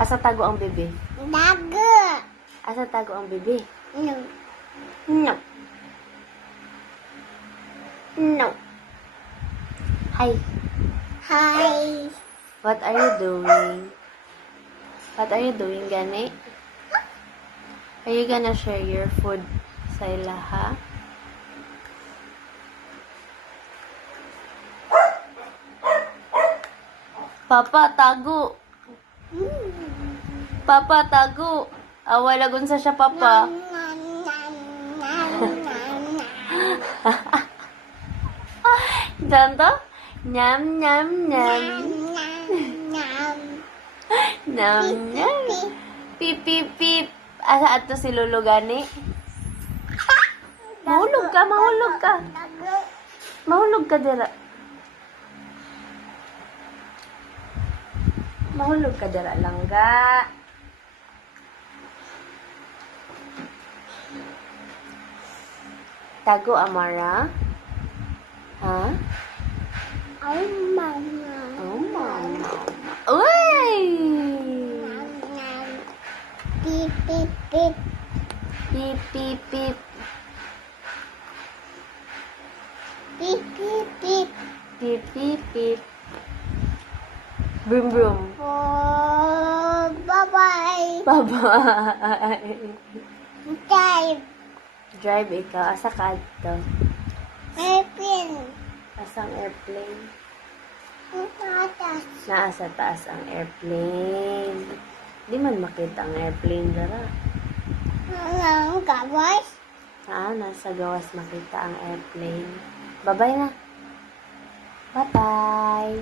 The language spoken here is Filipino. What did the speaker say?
Asa tago ang bebe? Dago. Asa tago ang bebe? No. No. No. Hi. Hi. What are you doing? What are you doing, gani? Are you gonna share your food sa ilaha? Papa, tago. Papa, tago. Wala gunsa siya, Papa. Diyan to? Nyam, nyam, nyam. Nyam, nyam. Pip, pip, pip. Asa ato si Lolo gani? Mahulog ka, mahulog ka. Mahulog ka dira. Mahulog ka dira langga. Tago, Amara? Ha? Oh, mama. Oh, mama. Uy! Beep, beep, beep. Pip, pip, pip. Beep, beep, beep. Pip, pip, pip. Brum, brum. Oh, bye-bye. Bye-bye. Drive. Drive ikaw. Asa ka ato? Airplane. Asang airplane? Tatas. Naa sa taas ang airplane. Di man makita ang airplane dara. Ang gawas. Nasa gawas makita ang airplane. Bye-bye na. Bye-bye.